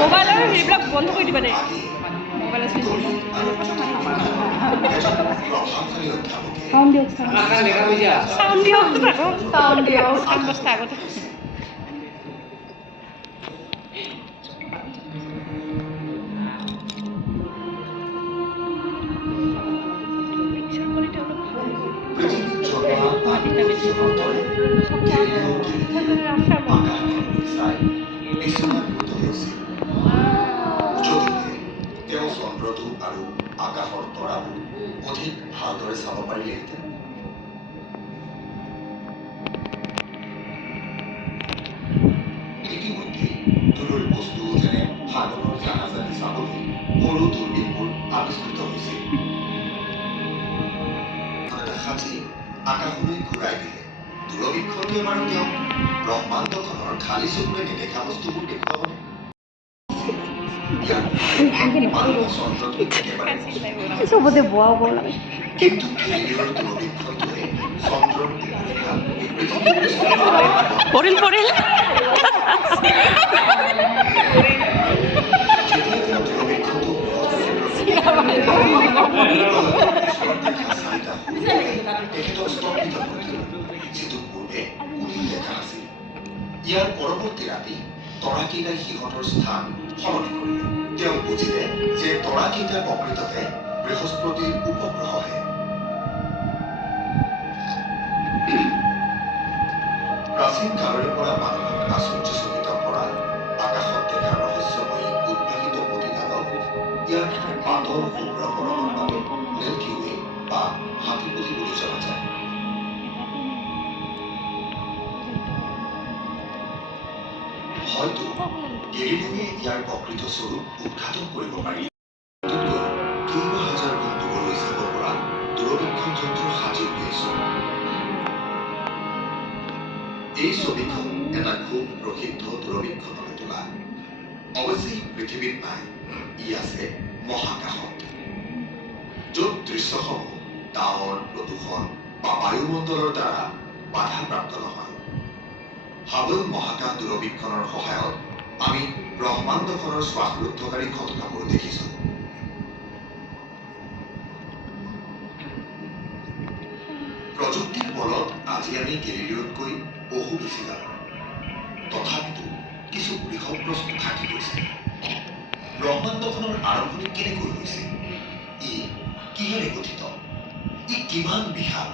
মোবাইলৰ সেইবিলাক বন্ধ কৰি দিবা দেই মোবাইলৰ চাউণ্ড দিয়ক বস্তা আগতে তেওঁ চন্দ্ৰটো আৰু আকাশৰ তৰাবোৰ অধিক ভালদৰে চাব পাৰিলেহেঁতেন। ইতিমধ্যে দূৰৰ বস্তু যেনে সাগৰৰ জাহাজ আদি চাবলৈ সৰু দূৰবীনবোৰ আৱিষ্কৃত হৈছিল। সাঁচি আকাশলৈ ঘূৰাই দিলে দূৰবীক্ষণটোৱে বাৰু তেওঁক ব্ৰহ্মাণ্ডখনৰ খালী চকুৰে নেদেখা বস্তুবোৰ দেখুৱাবনে? চবতে বোৱা হ'ব লাগে কিন্তু গেলিলিঅ'ৰ দূৰবীক্ষণটোৱে চন্দ্ৰৰ পৰিল পৰিল ইয়াৰ পৰৱৰ্তী ৰাতি তৰাকেইটাই সিহঁতৰ স্থান সলনি কৰিলে। তেওঁ বুজিলে যে তৰাকেইটা প্ৰকৃততে বৃহস্পতিৰ উপগ্ৰহহে। প্ৰাচীন কালৰে পৰা মানুহক আশ্চৰ্যচকিত কৰা আকাশত দেখা ৰহস্যময়ী উদ্ভাসিত প্ৰতিদানক ইয়াৰ পাতল শুভ্ৰ বৰণৰ বাবে মিল্কি ৱে বা হাতীপতি বুলি জনা যায়। হয়তো গেলিলিঅ'য়ে ইয়াৰ প্ৰকৃত স্বৰূপ উদ্ঘাটন কৰিব পাৰিলে কেইবা হাজাৰ গুণ দূৰলৈ চাব পৰা দূৰবীক্ষণ যন্ত্ৰ সাজি উলিয়াইছো। এই ছবিখন এটা খুব প্ৰসিদ্ধ দূৰবীক্ষণৰে তোলা। অৱশ্যে পৃথিৱীত নাই, ই আছে মহাকাশত, য'ত দৃশ্যসমূহ ডাৱৰ প্ৰদূষণ বা বায়ুমণ্ডলৰ দ্বাৰা বাধাপ্ৰাপ্ত নহয়। হাবল মহাকাশ দূৰবীক্ষণৰ সহায়ত আমি ব্ৰহ্মাণ্ডখনৰ শ্বাসৰুদ্ধকাৰী ঘটনাবোৰ দেখিছো। প্ৰযুক্তিৰ বলত আজি আমি গেলিলিঅ'তকৈ বহু বেছি জানো। তথাপিতো কিছু বৃহৎ প্ৰশ্ন থাকি গৈছে। ব্ৰহ্মাণ্ডখনৰ আৰম্ভণি কেনেকৈ হৈছিল? ই কিহেৰে গঠিত? ই কিমান বিশাল?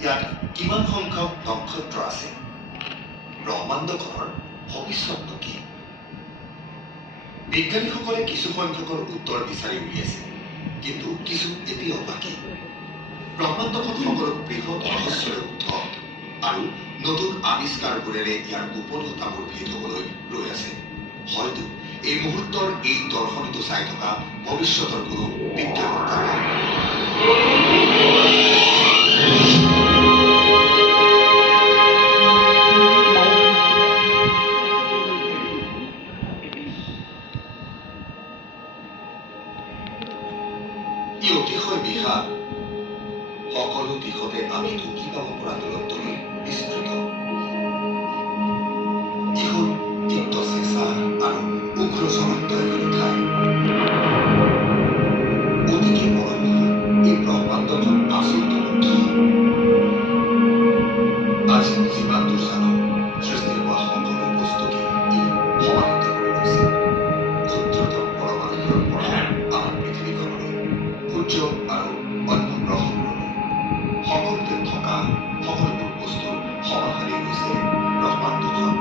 ইয়াত কিমান সংখ্যক নক্ষত্ৰ আছে? ব্ৰহ্মাণ্ডখনৰ ভৱিষ্যতটো কি? বিজ্ঞানীসকলে কিছু সংখ্যকৰ উত্তৰ বিচাৰি উলিয়াইছে, কিন্তু কিছু এতিয়াও বাকী। ব্ৰহ্মাণ্ডখন সকলো বৃহৎ ৰহস্যৰে উদ্ধত আৰু নতুন আৱিষ্কাৰবোৰেৰে ইয়াৰ গোপনীয়তাবোৰ ভেদ হ'বলৈ ৰৈ আছে। হয়তো এই মুহূৰ্তৰ এই দৰ্শনীটো চাই থকা ভৱিষ্যতৰ কোনো বিজ্ঞানৰ দ্বাৰা ই অতিশয় বিশাল। সকলো দিশতে আমি ঢুকি পাব পৰা দূৰত্বলৈ বিস্তৃত। ই হ'ল তিক্ত চেঁচা আৰু উগ্ৰ চমন্ত এখন ঠাই। অতিকে মনোমোহা এই ব্ৰহ্মাণ্ডখন আচলতে কি? আজি যিমান দূৰ জানো, সৃষ্টি হোৱা সকলো বস্তুকে ই সমাহিত কৰি লৈছে। ক্ষুদ্ৰতম পৰমাণুবোৰৰ পৰা আমাৰ পৃথিৱীখনলৈ, সূৰ্য আৰু অন্য গ্ৰহবোৰলৈ, সকলোতে থকা সকলোবোৰ বস্তুৰ সমাহাৰী হৈছে ব্ৰহ্মাণ্ডখন।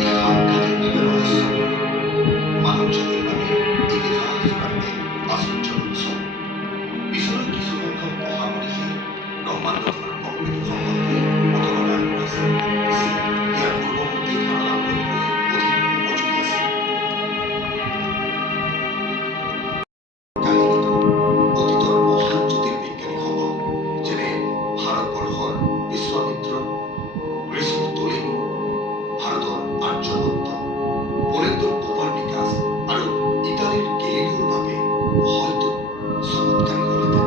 ই সাংঘাতিকভাৱে ৰহস্যময়। মানৱ জাতিৰ বাবে ইতিহাস জোৰাতে আশ্চৰ্যৰ উৎস। পিছলৈ কিছু সংখ্যক মহামনীষীয়ে ব্ৰহ্মাণ্ডখনৰ প্ৰকৃতি সম্পৰ্কে মতবাদ আগবঢ়াইছে, যি ইয়াৰ পূৰ্বৱৰ্তী ধাৰণাবোৰতকৈ অধিক উপযোগী আছিল। কাহিনীটো অতীতৰ মহান জ্যোতিৰ্বিজ্ঞানীসকল যেনে ভাৰতবৰ্ষৰ বিশ্বামিত্ৰ, গ্ৰীচৰ টলেমী, ভাৰতৰ আৰ্যভট্ট, পোলেণ্ডৰ কোপাৰ্নিকাছ আৰু ইটালীৰ গেলিলিঅ'ৰ বাবে হয়তো চমৎকাৰী হ'লহেঁতেন।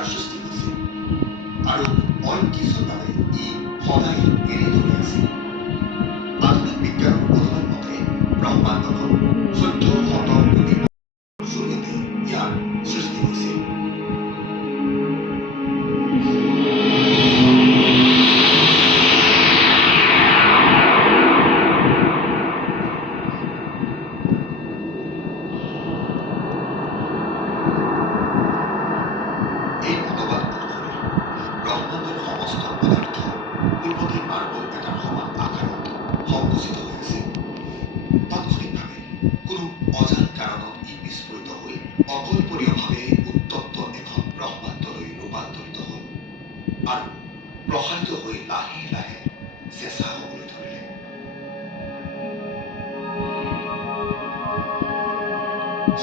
ইয়াৰ সৃষ্টি হৈছিল আৰু অইন কিছুৰ বাবে ই সদায় এৰি ধৰি আছিল। আধুনিক বিজ্ঞানৰ অনুমান মতে ব্ৰহ্মাণ্ডখন 14 কোটি জৰিয়তে ইয়াৰ সৃষ্টি হৈছিল। এই মতবাদ অনুসৰি ব্ৰহ্মাণ্ডৰ সমস্ত পদাৰ্থ পূৰ্বতে মাৰ্বল এটাৰ সমান আকাৰত সংকুচিত হৈ আছিল। তাৎক্ষণিকভাৱে কোনো অজান কাৰণত ই বিস্ফোৰিত হৈ অকল্পনীয়ভাৱে উত্তপ্ত এখন ব্ৰহ্মাণ্ডলৈ ৰূপান্তৰিত হ'ল আৰু প্ৰসাৰিত হৈ লাহে লাহে চেঁচা হ'বলৈ ধৰিলে।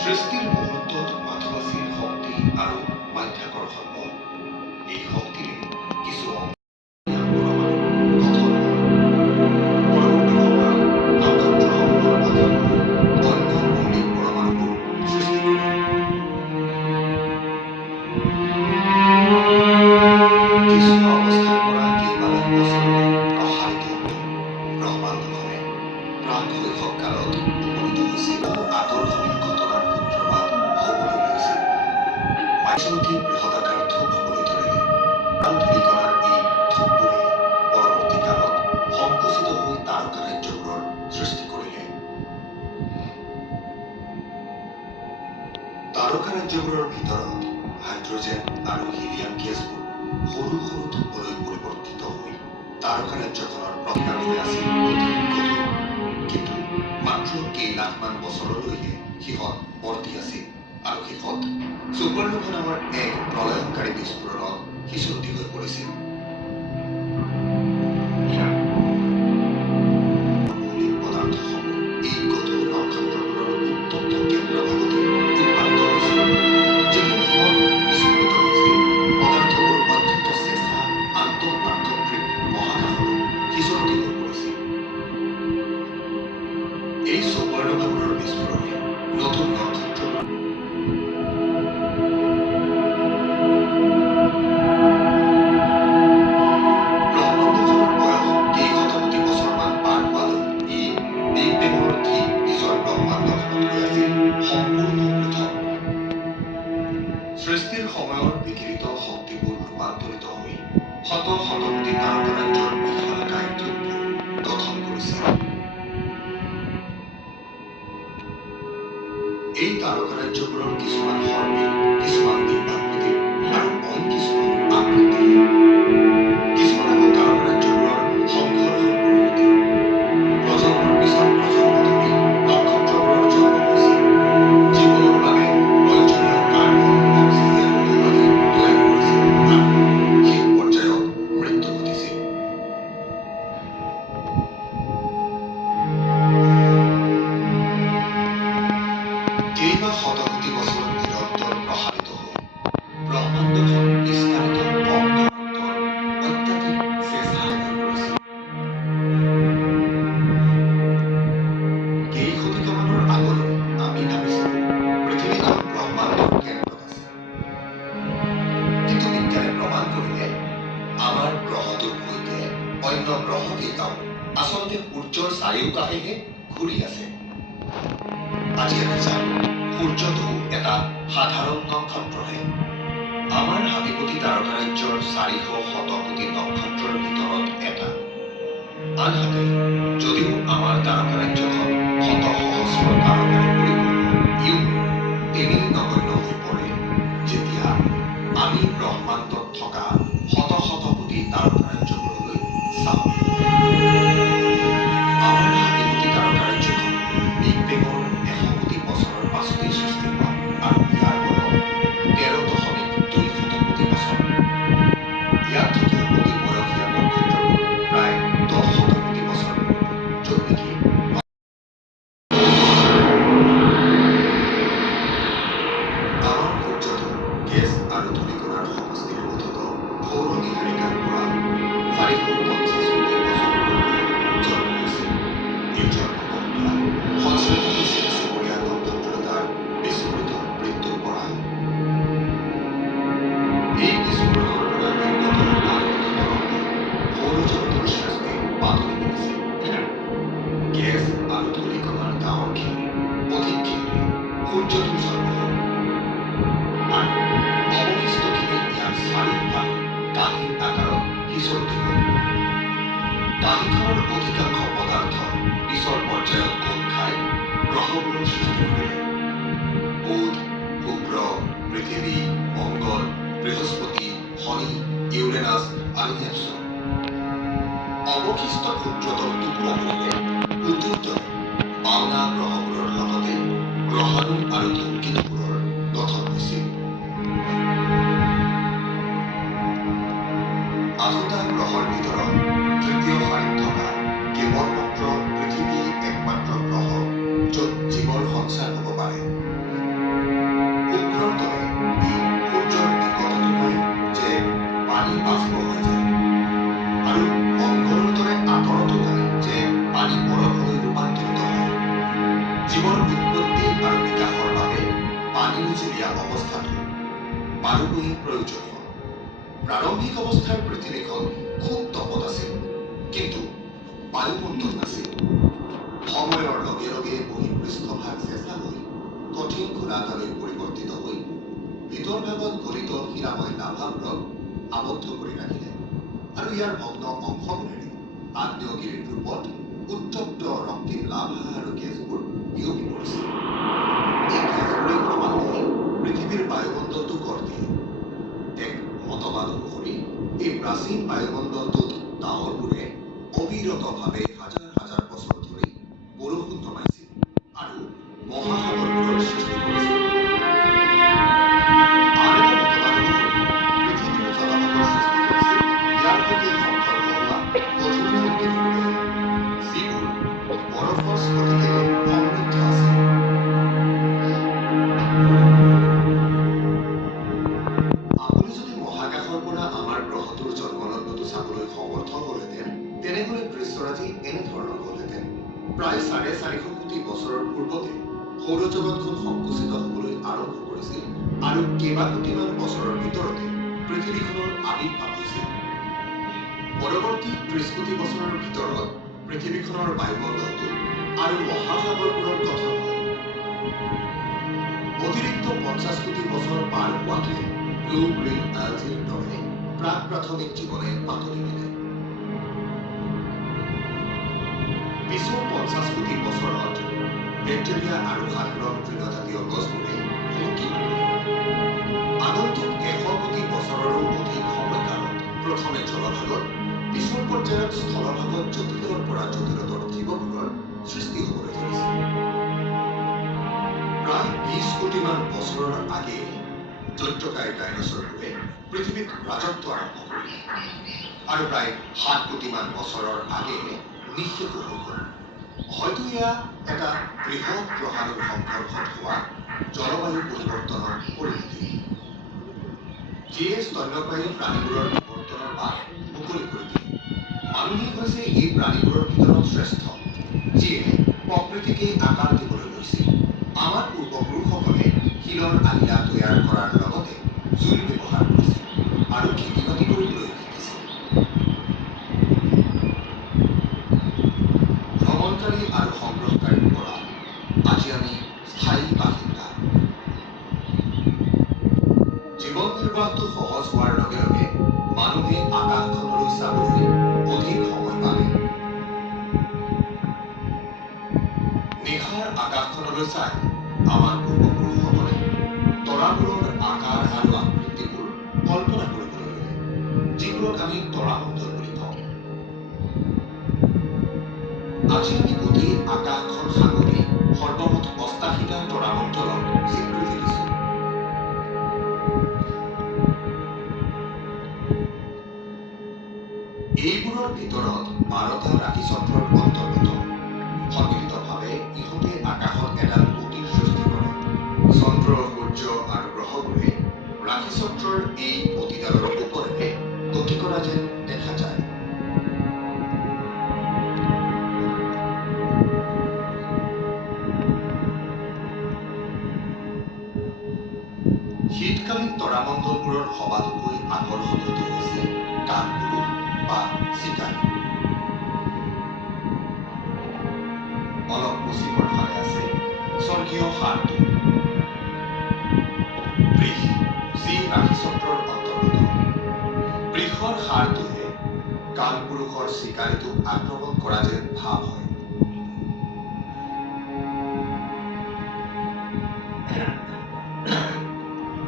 সৃষ্টিৰ মুহূৰ্তত মাথো আছিল শক্তি আৰু মাধ্যাকৰ্ষণ বল। এই শক্তিৰে কিছু পৰমাণু গঠন হয়। পৰৱৰ্তী সময়ত নক্ষত্ৰসমূহৰ অধীনলৈ অন্য মৌলিক পৰমাণুবোৰ সৃষ্টি কৰিলে। কিছু অৱস্থাৰ পৰা কেইবালাখ বছৰলৈ প্ৰসাৰিত হৈ ব্ৰহ্মাণ্ডখনে প্ৰাক শৈশৱকালত উপনীত হৈছিল বহু আকৰ্ষণীয় ঘটনাৰ সূত্ৰপাত হ'বলৈ লৈছিল। মাইচৌতি বৃহদাকাৰ থোপ হ'বলৈ ধৰিলে আৰু ধূলিকণাৰ এই থোপবোৰে পৰৱৰ্তী কালত সংকুচিত হৈ তাৰকাৰাজ্যবোৰৰ সৃষ্টি কৰিলে। তাৰকাৰাজ্যবোৰৰ ভিতৰত হাইড্ৰজেন আৰু হিলিয়াম গেছবোৰ সৰু সৰু থোপলৈ পৰিৱৰ্তিত হৈ তাৰকাৰাজ্যখনৰ প্ৰকাশ হৈ আছিল অতি গধুৰ। কিন্তু মাত্ৰ কেইলাখমান বছৰলৈহে সিহঁত বৰ্তি আছিল আৰু শেষত ছুপাৰনোভা নামৰ এক প্ৰলয়ংকাৰী বিস্ফোৰণত সিঁচৰতি হৈ পৰিছিল। মৌলিক পদাৰ্থসমূহ এই গধুৰ নক্ষত্ৰবোৰৰ উত্তপ্ত কেন্দ্ৰভাগতে উৎপাদিত হৈছিল। যেতিয়া সিহঁত বিস্ফোৰিত হৈছিল, পদাৰ্থবোৰ অত্যন্ত চেঁচা আন্তঃনাক্ষত্ৰিক মহাকাশলৈ সিঁচৰতি হৈ পৰিছিল। এই ছুপাৰনোভাবোৰৰ বিস্ফোৰণে নতুন নক্ষত্ৰবোৰ ব্ৰহ্মাণ্ডখনৰ বয়স কেইশতাব্দী বছৰমান পাৰ হোৱালৈ ই বিগ বেঙৰ ঠিক নিজৰ ব্ৰহ্মাণ্ডখনতকৈ আছিল সম্পূৰ্ণ পৃথক। সৃষ্টিৰ সময়ৰ বিকিৰিত শক্তিবোৰ ৰূপান্তৰিত হৈ শত শত কোটি তাৰকাৰাজ্যৰ বিশালকায় থোপবোৰ গঠন কৰিছিল। এই তাৰকাৰাজ্যবোৰৰ কিছুমান সৰ্পিল, কিছুমান দীৰ্ঘাকৃতিৰ আৰু অইন কিছুমান আকৃতিহীন। কিছুমান আকৌ তাৰকাৰাজ্যবোৰৰ সংঘৰ্ষৰ পৰিণতি। প্ৰজন্মৰ পিছত প্ৰজন্ম ধৰি নক্ষত্ৰবোৰৰ জন্ম হৈছিল, যিবোৰৰ বাবে প্ৰয়োজনীয় কাৰ্বন, অক্সিজেন, ধূলি তৈয়াৰ কৰিছিল আৰু শেষ পৰ্যায়ত মৃত্যু ঘটিছিল। কেইবা শতকোটি বছৰ নিৰন্তৰ প্ৰসাৰিত হৈ ব্ৰহ্মাণ্ডখন বিস্তাৰিত কম ঘনত্বৰ অত্যাধিক চেঁচা হৈ পৰিছিল। কেইশতিকামানৰ আগলৈ আমি ভাবিছিলো পৃথিৱীখন ব্ৰহ্মাণ্ডৰ কেন্দ্ৰত আছে। কিন্তু বিজ্ঞানে প্ৰমাণ কৰিলে আমাৰ গ্ৰহটোৰ সৈতে অন্য গ্ৰহ কেইটাও আচলতে সূৰ্যৰ চাৰিওকাষেহে ঘূৰি আছে। আজি আমি জানো সূৰ্যটো এটা সাধাৰণ নক্ষত্ৰহে। আমাৰ হাবিপতি তাৰকাৰাজ্যৰ 400 কোটি নক্ষত্ৰৰ ভিতৰত এটা। আনহাতে যদিও আমাৰ তাৰকাৰাজ্যখন শত সহস্ৰ তাৰকাৰে পৰিপূৰ্ণ, ইও তেনেই নগণ্য হৈ পৰে যেতিয়া আমি ব্ৰহ্মাণ্ডত থকা শত শত কোটি তাৰকাৰাজ্যবোৰলৈ চাওঁ। আমাৰ হাবিপতি তাৰকাৰাজ্যখন বিগ বেঙৰ 100 কোটি বছৰৰ পাছতেই সৃষ্টি হোৱা আৰু ইয়াৰ বয়স 13.2 কোটি বছৰ। ইয়াত থকা অতি বয়সীয়া নক্ষত্ৰবোৰ প্ৰায় 10 কোটি বছৰ পুৰণি, য'ত নেকি আমাৰ সূৰ্যটো গেছ আৰু ধূলিকণাৰ সমষ্টিৰে গঠিত সৌৰ নীহাৰিকাৰ পৰা 450 কোটি বছৰ পূৰ্বে জন্ম হৈছিল। এই জন্ম প্ৰক্ৰিয়া সঞ্চালিত হৈছিল চুবুৰীয়া নক্ষত্ৰ এটাৰ বিস্ফোৰিত মৃত্যুৰ পৰা। এই ইউৰেনাছ আৰু নেপচুন। অৱশিষ্ট ক্ষুদ্ৰতম টুকুৰাবোৰে সূৰ্যোদয় পাওনা গ্ৰহবোৰৰ লগতে গ্ৰহাণু আৰু ধূমকেতুবোৰৰ গঠন হৈছিল। 8টা গ্ৰহৰ ভিতৰত তৃতীয় শাৰীত থকা কেৱল মাত্ৰ পৃথিৱী একমাত্ৰ গ্ৰহ য'ত জীৱৰ সঞ্চাৰ হ'ব পাৰে। শুক্ৰৰ দৰে ই সূৰ্যৰ নিকটতো নাই যে পানী বাষ্প হৈ যায়, আৰু মংগলৰ দৰে আঁতৰতো নাই যে পানী বৰফলৈ ৰূপান্তৰিত হয়। জীৱৰ উৎপত্তি আৰু বিকাশৰ বাবে পানীৰ জলীয়া অৱস্থাটো বাৰুকৈয়ে প্ৰয়োজনীয়। প্ৰাৰম্ভিক অৱস্থাৰ পৃথিৱীখন খুব তপত আছিল, কিন্তু বায়ুমণ্ডল নাছিল। সময়ৰ লগে লগে বহিঃপৃষ্ঠভাগ চেঁচা হৈ কঠিন ঘোলাটালৈ পৰিৱৰ্তিত হৈ ভিতৰ ভাগত গলিত শিলাময় লাভাবোৰক আবদ্ধ কৰি ৰাখিলে, আৰু ইয়াৰ ভগ্ন অংশবোৰেৰে আগ্নেয়গিৰিৰ ৰূপত উত্তপ্ত ৰক্তিম লাভা আৰু গেছবোৰ বিয়পি পৰিছিল। এই গেছবোৰে ক্ৰমান্বয়ে পৃথিৱীৰ বায়ুমণ্ডলটো গঢ় দিয়ে। এক মতবাদ অনুসৰি এই প্ৰাচীন বায়ুমণ্ডলটোত ডাৱৰবোৰে অবিৰতভাৱে হাজাৰ হাজাৰ বছৰ ধৰি বৰষুণ নমাইছিল আৰু মহাসাগৰবোৰৰ সৃষ্টি কৰিছিল। আন এটা মতবাদ অনুসৰি পৃথিৱীৰ জলভাগৰ সৃষ্টি কৰিছিল ইয়াৰ সৈতে সংসৰ্গ হোৱা গধুৰ ধূমকেতুবোৰে, যিবোৰ বৰফৰ স্ফটিকেৰে সমৃদ্ধ আছিল। আপুনি যদি মহাকাশৰ পৰা আমাৰ গ্ৰহটোৰ জন্মলগ্নটো চাবলৈ সমৰ্থ হ'লহেঁতেন, তেনেহ'লে দৃশ্যৰাজি এনেধৰণৰ হ'লহেঁতেন। প্ৰায় 450 কোটি বছৰৰ পূৰ্বতে সৌৰজগতখন সংকুচিত হ'বলৈ আৰম্ভ কৰিছিল, আৰু কেইবা কোটিমান বছৰৰ ভিতৰতে পৃথিৱীখনৰ আৱিৰ্ভাৱ হৈছিল। পৰৱৰ্তী 30 কোটি বছৰৰ ভিতৰত পৃথিৱীখনৰ বায়ুমণ্ডলটো আৰু মহাসাগৰবোৰৰ গঠন হয়। অতিৰিক্ত 50 কোটি বছৰ পাৰ হোৱাতে ব্লু গ্ৰীণ এলজিৰ দৰে প্ৰাক-প্ৰাথমিক জীৱনে পাতনি মেলে। পিছৰ 50 কোটি বছৰত বেক্টেৰিয়া আৰু সাধাৰণ তৃণজাতীয় গছবোৰে ভুমুকি মাৰিলে। আগন্তুক 100 কোটি বছৰৰো অধিক সময়কালত প্ৰথমে জলভাগত, পিছৰ পৰ্যায়ত স্থলভাগত জটিলৰ পৰা জটিলতৰ জীৱবোৰৰ সৃষ্টি হ'বলৈ ধৰিছিল। প্ৰায় 20 কোটিমান বছৰৰ আগেয়ে দৈত্যকায় ডাইনছৰবোৰে পৃথিৱীত ৰাজত্ব আৰম্ভ কৰিলে, আৰু প্ৰায় 7 কোটিমান বছৰৰ আগেয়ে নিঃশেষ হৈ গ'ল। হয়তো এয়া এটা বৃহৎ গ্ৰহাণুৰ সংঘৰ্ষত হোৱা জলবায়ু পৰিৱৰ্তনৰ পৰিণতি, যিয়ে স্তন্যপায়ী প্ৰাণীবোৰৰ বিৱৰ্তনৰ বাট মুকলি কৰি দিয়ে। মানুহেই হৈছে এই প্ৰাণীবোৰৰ ভিতৰত শ্ৰেষ্ঠ, যিয়ে প্ৰকৃতিকেই আকাৰ দিবলৈ লৈছিল। আমাৰ পূৰ্বপুৰুষসকলে শিলৰ আহিলা তৈয়াৰ কৰাৰ লগতে জুই ব্যৱহাৰ কৰিছিল আৰু খেতি-বাতি কৰিবলৈ শিকিছিল। ভ্ৰমণকাৰী আৰু সংগ্ৰহকাৰীৰ পৰা আজি আমি স্থায়ী বাসিন্দা। জীৱন নিৰ্বাহটো সহজ হোৱাৰ লগে লগে মানুহে আকাশখনলৈ চাবলৈ অধিক সময় পালে। নিশাৰ আকাশখনলৈ চাই আমাৰ পূৰ্বপুৰুষসকলে তৰাবোৰৰ আকাৰ আৰু আকৃতিবোৰ কল্পনা কৰিবলৈ ল'লে, যিবোৰক আমি তৰামণ্ডল বুলি কওঁ। আজি আমি গোটেই আকাশখন সাঙুৰি সৰ্বমুঠ 88টা তৰামণ্ডলক স্বীকৃতি দিছো। এইবোৰৰ ভিতৰত 12টা ৰাশিচক্ৰৰ অন্তৰ্গত। সন্মিলিতভাৱে ইহঁতে আকাশত এডাল গতিৰ সৃষ্টি কৰে। চন্দ্ৰ, সূৰ্য আৰু গ্ৰহবোৰে ৰাশিচক্ৰৰ এই গতিডালৰ ওপৰেৰে গতি কৰা যেন দেখা যায়। শীতকালীন তৰামণ্ডলবোৰৰ সবাতোকৈ আকৰ্ষণীয়টো হৈছে কালপুৰুষ বা চিকাৰী। অলপ পশ্চিমৰ ফালে আছে স্বৰ্গীয় সাৰটো, বৃষ, যি ৰাশিচক্ৰৰ অন্তৰ্গত। বৃষৰ সাৰটোৱে কালপুৰুষৰ চিকাৰীটোক আক্ৰমণ কৰা যেন ভাৱ হয়।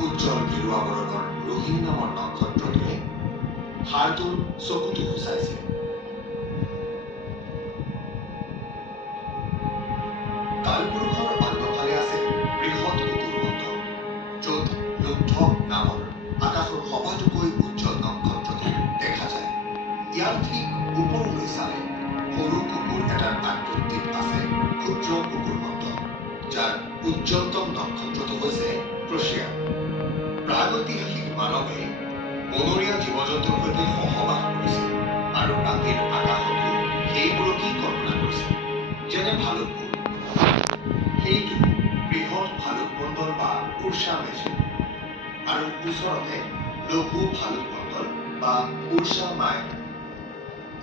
উজ্জ্বল গেৰুৱা বৰণৰ ৰোহিণী নামৰ নক্ষত্ৰটোৱে হাড়টোৰ চকুটো গুচাইছে। কালপুৰুষৰ অন্যফালে আছে বৃহৎ কুকুৰ মণ্ডল, য'ত লোকধক নামৰ আকাশৰ সবাতোকৈ উজ্জ্বল নক্ষত্ৰটো দেখা যায়। ইয়াৰ ঠিক ওপৰলৈ চালে সৰু কুকুৰ এটাৰ আকৃতিত আছে ক্ষুদ্ৰ কুকুৰ মণ্ডল, যাৰ উজ্জ্বলতম নক্ষত্ৰটো হৈছে প্ৰচিয়াম। প্ৰাগৈতিহাসিক মানৱে বনৰীয়া জীৱ-জন্তুৰ সৈতে সহবাস কৰিছিল আৰু ৰাতিৰ আকাশতো সেইবোৰকেই কল্পনা কৰিছিল, যেনে ভালুকপুং। সেইটো বৃহৎ ভালুক মণ্ডল বা উৰ্ষা মেজৰ, আৰু ওচৰতে লঘু ভালুক মণ্ডল বা উৰ্ষা মায়।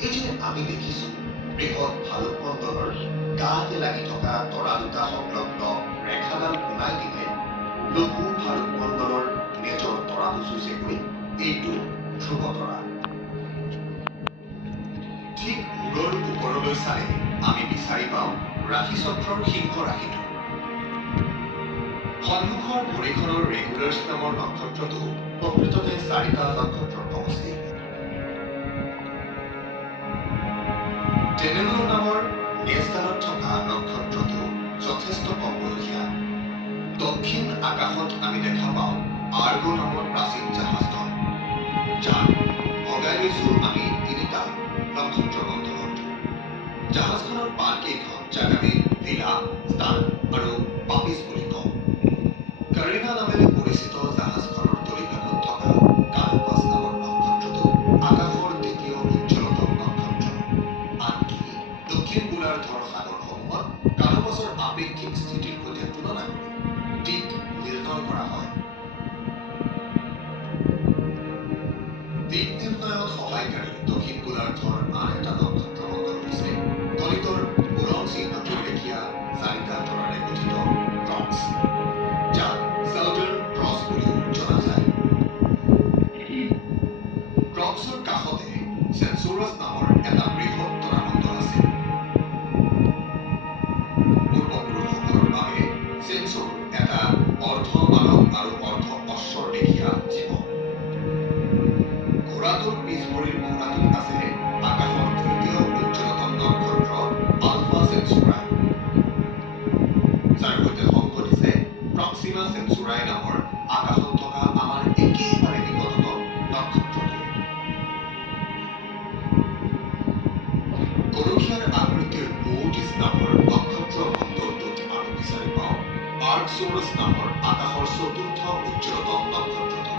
এই যে আমি দেখিছো বৃহৎ ভালুক মণ্ডলৰ গাতে লাগি থকা তৰা দুটা সংলগ্ন ৰেখাডাল ঘূৰাই দিলে লঘু ভালুক মণ্ডলৰ নেজৰ তৰাটো চুইছেগৈ এইটো ধ্ৰুৱতৰা। ঠিক মূৰৰ ওপৰলৈ চালে আমি বিচাৰি পাওঁ ৰাশিচক্ৰৰ সিংহ ৰাশিটো। সন্মুখৰ ভৰিখনৰ ৰেগুলাৰ্ছ নামৰ নক্ষত্ৰটো প্ৰকৃততে 4টা নক্ষত্ৰৰ সমষ্টি। টেনেলৰ নামৰ নেজডালত থকা নক্ষত্ৰটো যথেষ্ট কম বয়সীয়া। দক্ষিণ আকাশত আমি দেখা পাওঁ আৰ্গো নামৰ প্ৰাচীন জাহাজখন, যাক ভগাই লৈছো আমি 3টা নক্ষত্ৰৰ অন্তৰত। জাহাজখনৰ পালকেইখন, যাক আমি ভিলা, ষ্টান আৰু পাপিছ বুলি কওঁ। কাৰিনা নামেৰে পৰিচিত জাহাজখনৰ তলিভাগত থকা কানোপাছ নামৰ নক্ষত্ৰটো আকাশৰ 2য় উজ্জ্বলতম নক্ষত্ৰ। আনকি দক্ষিণ গোলাৰ্ধৰ সাগৰসমূহত কানোপাছৰ আপেক্ষিক স্থিতিৰ সৈতে তুলনা কৰি দিক নিৰ্ণয় কৰা হয়। দিক নিৰ্ণয়ত সহায়কাৰী দক্ষিণ গোলাৰ্ধৰ আন এটা নক্ষত্ৰ মণ্ডল হৈছে গণিতৰ উৰণ চিহ্নটোৰ লেখীয়া 4টা তৰাৰে গঠিত ক্ৰক্স, যাক সাউদাৰ্ণ ক্ৰছ বুলিও জনা যায়। ক্ৰক্সৰ কাষতে চেনচুৰাছ নামৰ এটা বৃহৎ তৰামণ্ডল আছে। পূৰ্বপুৰুষসকলৰ বাবে চেনচুৰ এটা অৰ্ধ মানৱ আৰু অৰ্ধ অশ্বৰ লেখীয়া জীৱ। ঘোঁৰাটোৰ পিছ ভৰিৰ ঘোঁৰাটোত আছে আকাশৰ 3য় উজ্জ্বলতম নক্ষত্ৰ আলফা চেনচুৰাই, যাৰ সৈতে সংগ দিছে প্ৰক্সিমা চেনচুৰাই নামৰ আকাশত থকা আমাৰ একেবাৰে নিকটতম নক্ষত্ৰটোৱে। গৰখীয়াৰ আকৃতিৰ বৌটিছ নামৰ নক্ষত্ৰ মণ্ডলটোত আমি বিচাৰি পাওঁ আৰ্কচৌৰাছ নামৰ আকাশৰ 4ৰ্থ উজ্জ্বলতম নক্ষত্ৰটো।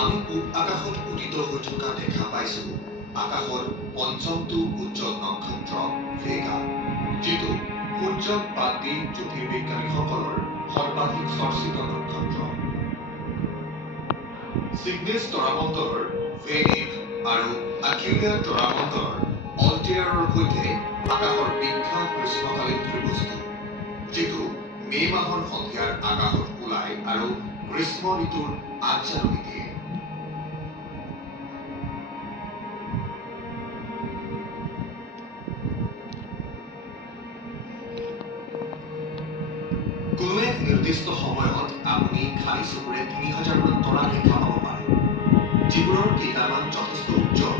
আমি পূব আকাশত উদিত হৈ থকা দেখা পাইছো আকাশৰ 5মটো উজ্জ্বল নক্ষত্ৰ ভেগা, যিটো সূৰ্যক বাদ দি জ্যোতিৰ্বিজ্ঞানীসকলৰ সৰ্বাধিক চৰ্চিত নক্ষত্ৰ। চিগনেছ তৰামণ্ডলৰ ভেনেভ আৰু আকিউলিয়া তৰামণ্ডলৰ অল্টেয়াৰৰ সৈতে আকাশৰ বিখ্যাত গ্ৰীষ্মকালীন ত্ৰিভুজটো, যিটো মে মাহৰ সন্ধিয়াৰ আকাশত ওলাই আৰু গ্ৰীষ্ম ঋতুৰ আগজাননী দিয়ে। কোনো এক নিৰ্দিষ্ট সময়ত আপুনি খালী চকুৰে 3000মান তৰা দেখা পাব পাৰে, যিবোৰৰ কেইটামান যথেষ্ট উজ্জ্বল,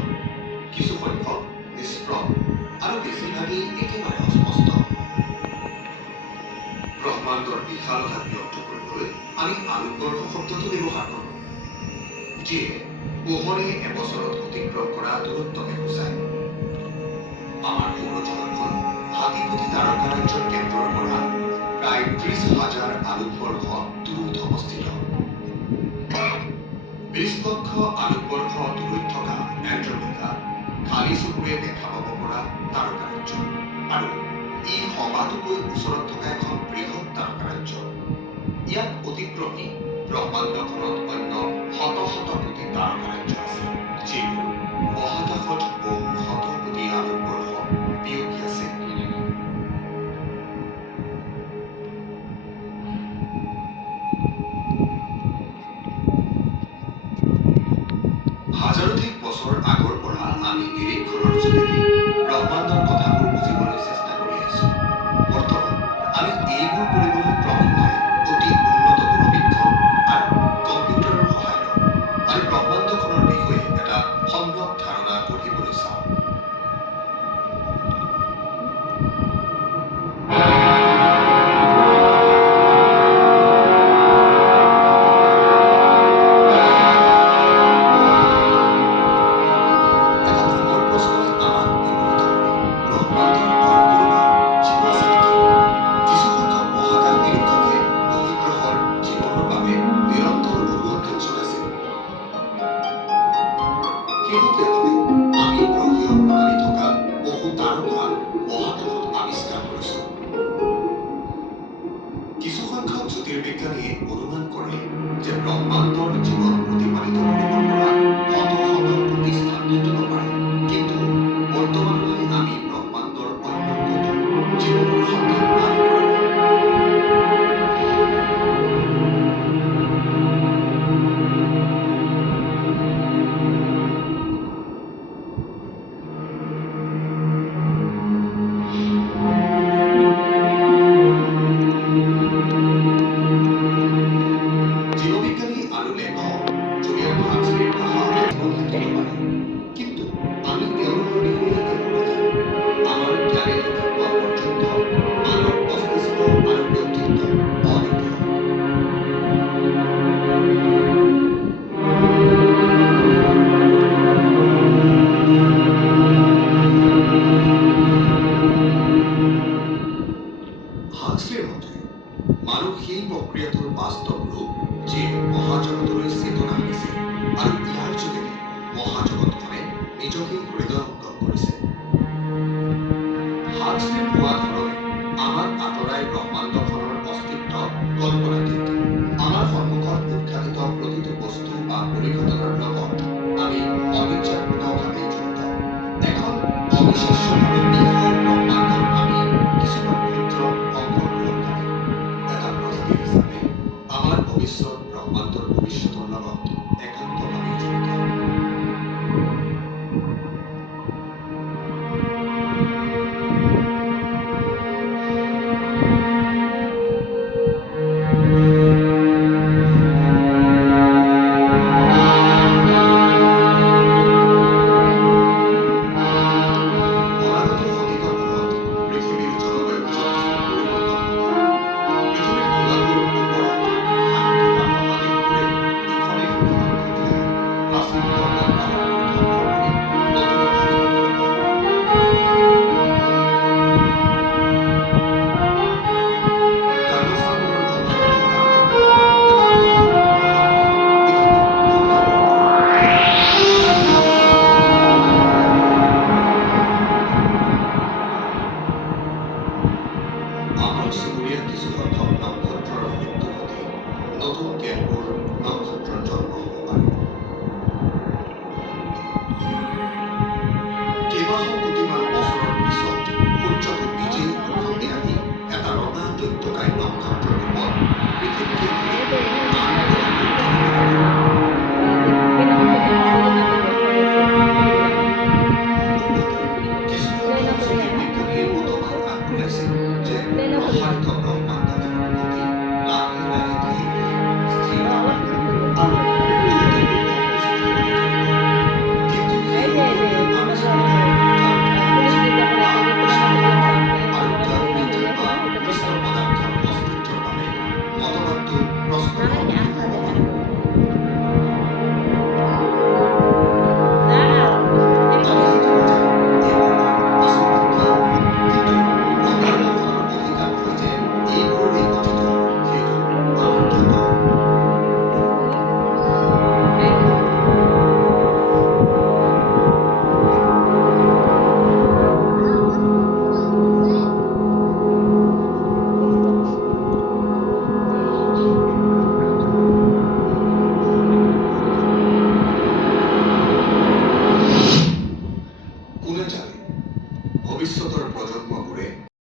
কিছু সংখ্যক নিষ্প্ৰভ আৰু বেছিভাগেই একেবাৰে অস্পষ্ট। ব্ৰহ্মাণ্ডৰ বিশালতা ব্যক্ত কৰিবলৈ আমি আলোকবৰ্ষ শব্দটো ব্যৱহাৰ কৰোঁ, যিয়ে পোহৰে এবছৰত অতিক্ৰম কৰা দূৰত্বকে বুজায়। আমাৰ সৌৰজগতখন হাতীপতি তাৰকাৰাজ্যৰ কেন্দ্ৰৰ পৰা প্ৰায় 30,000 আলোকবৰ্ষ দূৰৈত অৱস্থিত। 20 লক্ষ আলোকবৰ্ষ দূৰৈত থকা এণ্ড্ৰমেডা খালী চকুৰে দেখা পাব পৰা তাৰকাৰাজ্য, আৰু ই সবাতোকৈ ওচৰত থকা এখন বৃহৎ তাৰকাৰাজ্য। ইয়াক অতিক্ৰমী ব্ৰহ্মাণ্ডখনত অন্য শত শত কোটি তাৰকাৰাজ্য আছে, যিবোৰ মহাকাশত বহু শত কোটি আলোকবৰ্ষ বিয়পি আছে। হাজাৰোধিক বছৰ আগৰ পৰা আমি নিৰীক্ষণৰ যোগেদি ব্ৰহ্মাণ্ডৰ কথাবোৰ বুজিবলৈ চেষ্টা কৰি আহিছো। বৰ্তমান আমি এইবোৰ কৰিবলৈ ক্ৰমান্বয়ে অতি উন্নত দূৰবীক্ষণ আৰু কম্পিউটাৰৰ সহায় লওঁ আৰু ব্ৰহ্মাণ্ডখনৰ বিষয়ে শেহতীয়াভাৱে আমি গ্ৰহীয় প্ৰণালী থকা বহু তাৰকা মহাকাশত আৱিষ্কাৰ কৰিছো। কিছুসংখ্যক জ্যোতিৰ্বিজ্ঞানীয়ে অনুমান কৰে যে ব্ৰহ্মাণ্ডৰ জীৱন প্ৰতিপালিত কৰিব পৰা শত শত কোটি স্থান থাকিব পাৰে, কিন্তু বৰ্তমানলৈ আমি ব্ৰহ্মাণ্ডৰ অন্য ক'তো জীৱনৰ সন্ধান লাভ কৰা নাই। জীৱবিজ্ঞানী আৰু লেখক জুলিয়ান হাক্সলিৰ ভাষা জীৱন থাকিব পাৰে, কিন্তু আমি তেওঁলোকৰ বিষয়ে একো নাজানো। আমাৰ জ্ঞানে থকা পৰ্যন্ত মানৱ অস্তিত্ব আৰু ব্যক্তিত্ব অদ্বিতীয়। হাক্সলিৰ মতে মানুহ সেই প্ৰক্ৰিয়াটোৰ বাস্তৱ ৰূপ যিয়ে মহাজগতলৈ চেতনা আনিছে আৰু ইয়াৰ যোগেদি মহাজগতখনে নিজকে হৃদয়ংগম কৰিছে। হাক্সলিৰ কোৱা ধৰণে আমাক আঁতৰাই ব্ৰহ্মাণ্ডখনৰ অস্তিত্ব কল্পনাতীত। আমাৰ সন্মুখত উৎঘাটিত প্ৰতিটো বস্তু বা পৰিঘটনাৰ লগত আমি অনিচ্ছাকৃতভাৱে জড়িত। এখন অবিশ্বাস্যভাৱে